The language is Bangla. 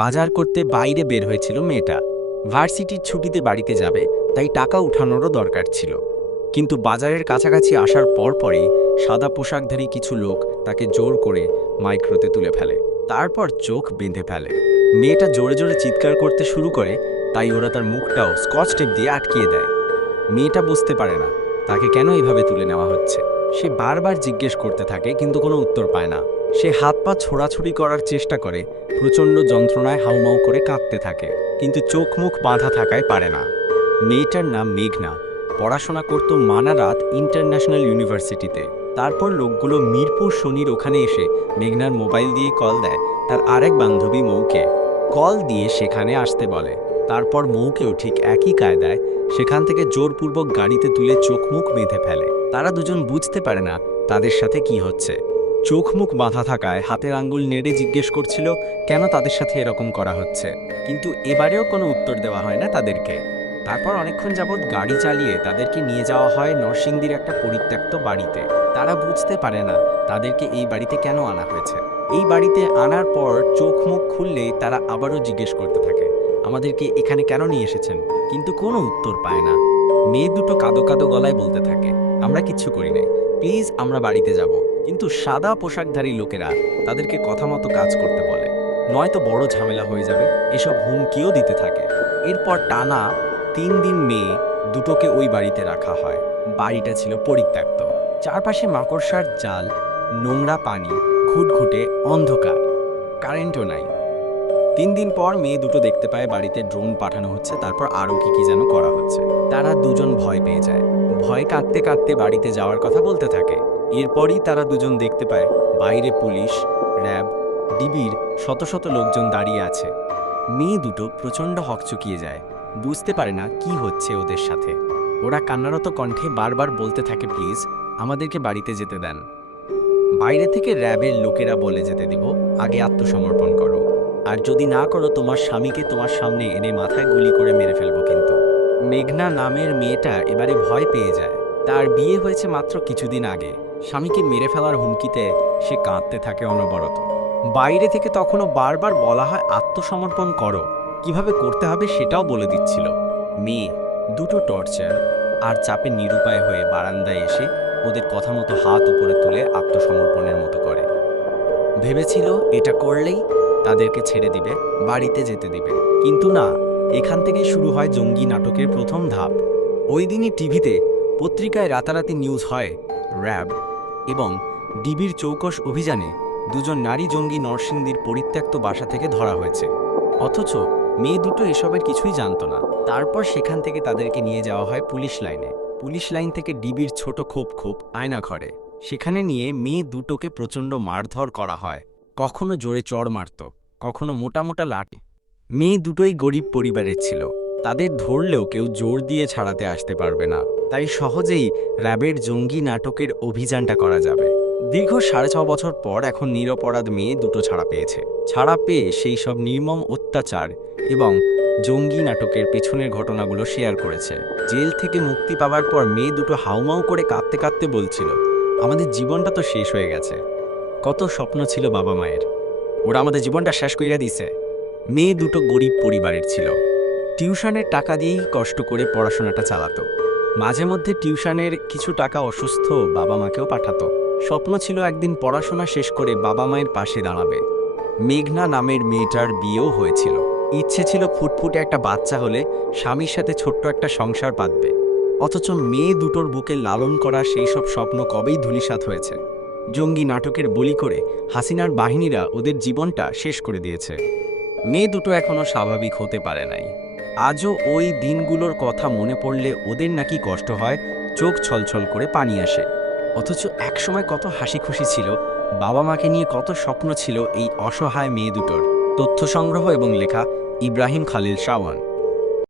বাজার করতে বাইরে বের হয়েছিল মেয়েটা। ভার্সিটির ছুটিতে বাড়িতে যাবে, তাই টাকা উঠানোরও দরকার ছিল। কিন্তু বাজারের কাছাকাছি আসার পরপরই সাদা পোশাকধারী কিছু লোক তাকে জোর করে মাইক্রোতে তুলে ফেলে, তারপর চোখ বেঁধে ফেলে। মেয়েটা জোরে জোরে চিৎকার করতে শুরু করে, তাই ওরা তার মুখটাও স্কচ টেপ দিয়ে আটকিয়ে দেয়। মেয়েটা বুঝতে পারে না তাকে কেন এইভাবে তুলে নেওয়া হচ্ছে। সে বারবার জিজ্ঞেস করতে থাকে, কিন্তু কোনো উত্তর পায় না। সে হাত পা ছোড়াছুড়ি করার চেষ্টা করে, প্রচণ্ড যন্ত্রণায় হাউমাউ করে কাঁদতে থাকে, কিন্তু চোখ মুখ বাঁধা থাকায় পারে না। মেয়েটার নাম মেঘনা, পড়াশোনা করত মানারাত ইন্টারন্যাশনাল ইউনিভার্সিটিতে। তারপর লোকগুলো মিরপুর শনির ওখানে এসে মেঘনার মোবাইল দিয়ে কল দেয় তার আরেক বান্ধবী মৌকে। কল দিয়ে সেখানে আসতে বলে। তারপর মৌকেও ঠিক একই কায়দায় সেখান থেকে জোরপূর্বক গাড়িতে তুলে চোখ মুখ বেঁধে ফেলে। তারা দুজন বুঝতে পারে না তাদের সাথে কি হচ্ছে। চোখ মুখ বাঁধা থাকায় হাতের আঙ্গুল নেড়ে জিজ্ঞেস করছিল কেন তাদের সাথে এরকম করা হচ্ছে, কিন্তু এবারেও কোনো উত্তর দেওয়া হয় না তাদেরকে। তারপর অনেকক্ষণ যাবৎ গাড়ি চালিয়ে তাদেরকে নিয়ে যাওয়া হয় নরসিংদীর একটা পরিত্যক্ত বাড়িতে। তারা বুঝতে পারে না তাদেরকে এই বাড়িতে কেন আনা হয়েছে। এই বাড়িতে আনার পর চোখ মুখ খুললেই তারা আবারও জিজ্ঞেস করতে থাকে, আমাদেরকে এখানে কেন নিয়ে এসেছেন, কিন্তু কোনো উত্তর পায় না। মেয়ে দুটো কাঁদো কাঁদো গলায় বলতে থাকে, আমরা কিচ্ছু করি নাই, প্লিজ আমরা বাড়িতে যাব। কিন্তু সাদা পোশাকধারী লোকেরা তাদেরকে কথা মতো কাজ করতে বলে, নয়তো বড় ঝামেলা হয়ে যাবে, এসব হুমকিও দিতে থাকে। এরপর টানা 3 দিন মেয়ে দুটোকে ওই বাড়িতে রাখা হয়। বাড়িটা ছিল পরিত্যক্ত, চারপাশে মাকড়সার জাল, নোংরা পানি, ঘুটঘুটে অন্ধকার, কারেন্টও নাই। 3 দিন পর মেয়ে দুটো দেখতে পায় বাড়িতে ড্রোন পাঠানো হচ্ছে, তারপর আরও কি যেন করা হচ্ছে। তারা দুজন ভয় পেয়ে যায়, ভয় কাঁদতে কাঁদতে বাড়িতে যাওয়ার কথা বলতে থাকে। এরপরই তারা দুজন দেখতে পায় বাইরে পুলিশ, র্যাব, ডিবির শত শত লোকজন দাঁড়িয়ে আছে। মেয়ে দুটো প্রচণ্ড হকচকিয়ে যায়, বুঝতে পারে না কি হচ্ছে ওদের সাথে। ওরা কান্নারত কণ্ঠে বারবার বলতে থাকে, প্লিজ আমাদেরকে বাড়িতে যেতে দেন। বাইরে থেকে র্যাবের লোকেরা বলে যেতে দিব, আগে আত্মসমর্পণ করো, আর যদি না করো তোমার স্বামীকে তোমার সামনে এনে মাথায় গুলি করে মেরে ফেলবো। কিন্তু মেঘনা নামের মেয়েটা এবারে ভয় পেয়ে যায়। তার বিয়ে হয়েছে মাত্র কিছুদিন আগে। স্বামীকে মেরে ফেলার হুমকিতে সে কাঁদতে থাকে অনবরত। বাইরে থেকে তখনও বারবার বলা হয় আত্মসমর্পণ করো, কিভাবে করতে হবে সেটাও বলে দিচ্ছিল। মেয়ে দুটো টর্চার আর চাপে নিরুপায় হয়ে বারান্দায় এসে ওদের কথা মতো হাত উপরে তুলে আত্মসমর্পণের মতো করে। ভেবেছিল এটা করলেই তাদেরকে ছেড়ে দিবে, বাড়িতে যেতে দিবে, কিন্তু না, এখান থেকেই শুরু হয় জঙ্গি নাটকের প্রথম ধাপ। ওই দিনই টিভিতে, পত্রিকায় রাতারাতি নিউজ হয় র্যাব এবং ডিবির চৌকস অভিযানে দুজন নারী জঙ্গি নরসিংদীর পরিত্যক্ত বাসা থেকে ধরা হয়েছে। অথচ মেয়ে দুটো এসবের কিছুই জানত না। তারপর সেখান থেকে তাদেরকে নিয়ে যাওয়া হয় পুলিশ লাইনে। পুলিশ লাইন থেকে ডিবির ছোট খোপ আয়না ঘরে। সেখানে নিয়ে মেয়ে দুটোকে প্রচণ্ড মারধর করা হয়, কখনো জোরে চড় মারত, কখনো মোটা মোটা লাঠি। মেয়ে দুটোই গরিব পরিবারের ছিল, তাদের ধরলেও কেউ জোর দিয়ে ছাড়াতে আসতে পারবে না, তাই সহজেই র্যাবের জঙ্গি নাটকের অভিযানটা করা যাবে। দীর্ঘ 6.5 বছর পর এখন নিরপরাধ মেয়ে দুটো ছাড়া পেয়েছে। ছাড়া পেয়ে সেই সব নির্মম অত্যাচার এবং জঙ্গি নাটকের পেছনের ঘটনাগুলো শেয়ার করেছে। জেল থেকে মুক্তি পাওয়ার পর মেয়ে দুটো হাউমাউ করে কাঁদতে কাঁদতে বলছিল, আমাদের জীবনটা তো শেষ হয়ে গেছে, কত স্বপ্ন ছিল বাবা মায়ের, ওরা আমাদের জীবনটা শেষ কইরা দিছে। মেয়ে দুটো গরিব পরিবারের ছিল, টিউশনের টাকা দিয়েই কষ্ট করে পড়াশোনাটা চালাতো। মাঝে মধ্যে টিউশনের কিছু টাকা অসুস্থ বাবা মাকেও পাঠাতো। স্বপ্ন ছিল একদিন পড়াশোনা শেষ করে বাবা মায়ের পাশে দাঁড়াবে। মেঘনা নামের মেয়েটার বিয়েও হয়েছিল। ইচ্ছে ছিল ফুটফুটে একটা বাচ্চা হলে স্বামীর সাথে ছোট্ট একটা সংসার পাতবে। অথচ মেয়ে দুটোর বুকে লালন করা সেই সব স্বপ্ন কবেই ধূলিসাৎ হয়েছে। জঙ্গি নাটকের বলি করে হাসিনার বাহিনীরা ওদের জীবনটা শেষ করে দিয়েছে। মেয়ে দুটো এখনো স্বাভাবিক হতে পারে নাই। আজও ওই দিনগুলোর কথা মনে পড়লে ওদের নাকি কষ্ট হয়, চোখ ছলছল করে পানি আসে। অথচ একসময় কত হাসি খুশি ছিল, বাবা মাকে নিয়ে কত স্বপ্ন ছিল এই অসহায় মেয়ে দুটোর। তথ্য সংগ্রহ এবং লেখা ইব্রাহিম খালিল শাওন।